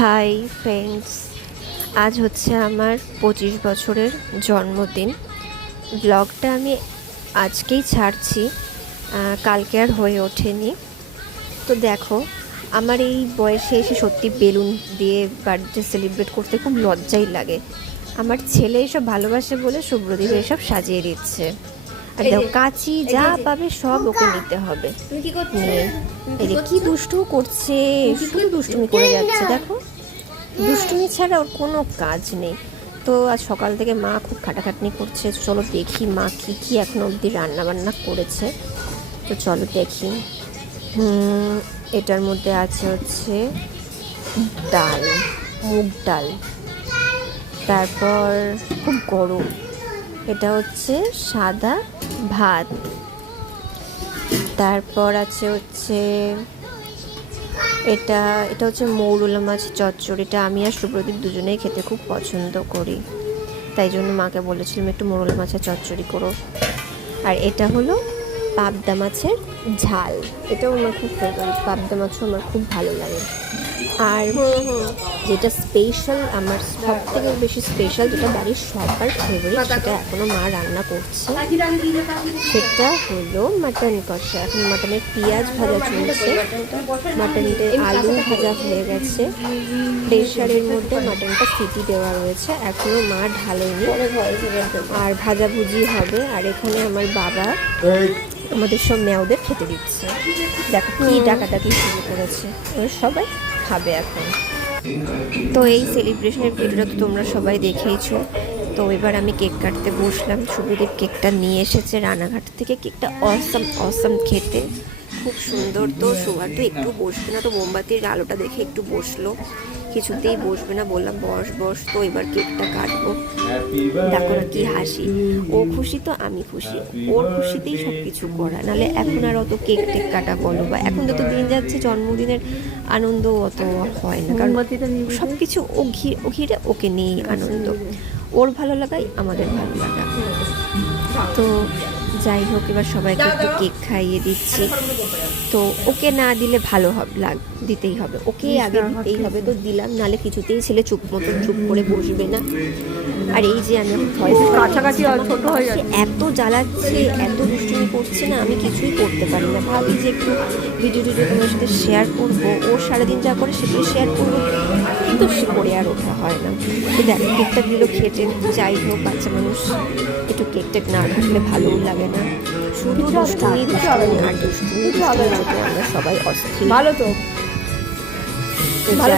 Hi friends, আজ হচ্ছে আমার 25 বছরের জন্মদিন। ব্লগটা আমি আজকেই ছাড়ছি, কালকে আর হয়ে ওঠেনি। তো দেখো, আমার এই বয়সে এসে সত্যি বেলুন দিয়ে বার্থডে সেলিব্রেট করতে খুব লজ্জাই লাগে। আমার ছেলে এসব ভালোবাসে বলে শুভ্রদীপ এসব সাজিয়ে দিচ্ছে। আর দেখো, কাচি যা পাবে সব ওকে নিতে হবে। এই কি দুষ্টু করছে, শুধু দুষ্টুমি করে যাচ্ছে। দেখো, দুষ্টুমি ছাড়া ওর কোনো কাজ নেই। তো আজ সকাল থেকে মা খুব খাটাখাটনি করছে। চলো দেখি মা কী কী এখনো অবধি রান্না বান্না করেছে। তো চলো দেখি। এটার মধ্যে আছে হচ্ছে ডাল, মুগ ডাল। তারপর খুব গরম, এটা হচ্ছে সাদা ভাত। তারপর আছে হচ্ছে এটা হচ্ছে মৌরলা মাছ চচ্চড়ি। এটা আমি আর শুভ্রদীপ দুজনেই খেতে খুব পছন্দ করি, তাই জন্য মাকে বলেছিলাম একটু মৌরলা মাছের চচ্চড়ি করো। আর এটা হলো পাবদা মাছের ঝাল, এটাও আমার খুব ফেভারিট। পাবদা মাছও আমার খুব ভালো লাগে। আর যেটা স্পেশাল, আমার সব থেকে বেশি স্পেশাল, যেটা বাড়ির সবার ফেভারিট, সেটা এখনও মা রান্না করছে, সেটা হলো মাটন কষা। এখন মাটনের পেঁয়াজ ভাজা চলছে, মাটনটা আলু ভাজা হয়ে গেছে, প্রেশারের মধ্যে মাটনটা সিটি দেওয়া রয়েছে, এখনও মা ঢালেনি। আর ভাজাভুজি হবে। আর এখানে আমার বাবা আমাদের সব মেয়েদের খেতে দিচ্ছে। দেখো কি ডাকাডাকি শুরু করেছে, ওরা সবাই খাবে এখন। তো এই সেলিব্রেশনের ভিডিওটা তো তোমরা সবাই দেখেইছো। তো এবার আমি কেক কাটতে বসলাম। শুভদীপ কেকটা নিয়ে এসেছে রানাঘাট থেকে। কেকটা অসাম খেতে, খুব সুন্দর। তো সুভার তো একটু বসবে না, তো মোমবাতির আলোটা দেখে একটু বসলো, কিছুতেই বসবে না। বললাম বস। তো এবার কেকটা কাটবো। দেখো না কি হাসি, ও খুশি তো আমি খুশি, ওর খুশিতেই সব কিছু করা। নাহলে এখন আর অত কেক টেক কাটা বলো, বা এখন যত দিন যাচ্ছে জন্মদিনের আনন্দ অত হয় না, কারণ সব কিছু ও ঘিরে ওকে নিয়েই আনন্দ। ওর ভালো লাগাই আমাদের ভালো লাগা। তো যাই হোক, এবার সবাইকে একটু কেক খাইয়ে দিচ্ছি। তো ওকে না দিলে ভালো হবে, দিতেই হবে, ওকে আগে দিতেই হবে। তো দিলাম, নালে কিছুতেই ছেলে চুপ করে বসবে না। আর এই যে আমি কাছাকাছি ছোট হয়ে যাচ্ছে, এত জ্বালাচ্ছে, এত দুষ্টুমি করছে না, আমি কিছুই করতে পারি না। ভাবি যে একটু ভিডিও তোমার সাথে শেয়ার করবো, ও সারাদিন যা করে সেটাই শেয়ার করবো, কিন্তু করে আর ওঠা হয় না। তো দেখ, কেকটা দিল খেতে। যাই হোক, বাচ্চা মানুষ একটু কেক টেক না থাকলে ভালোও লাগে না। শুধু দুষ্টুমি আর দুষ্টুমি, আমরা সবাই অস্থির। ভালো তো।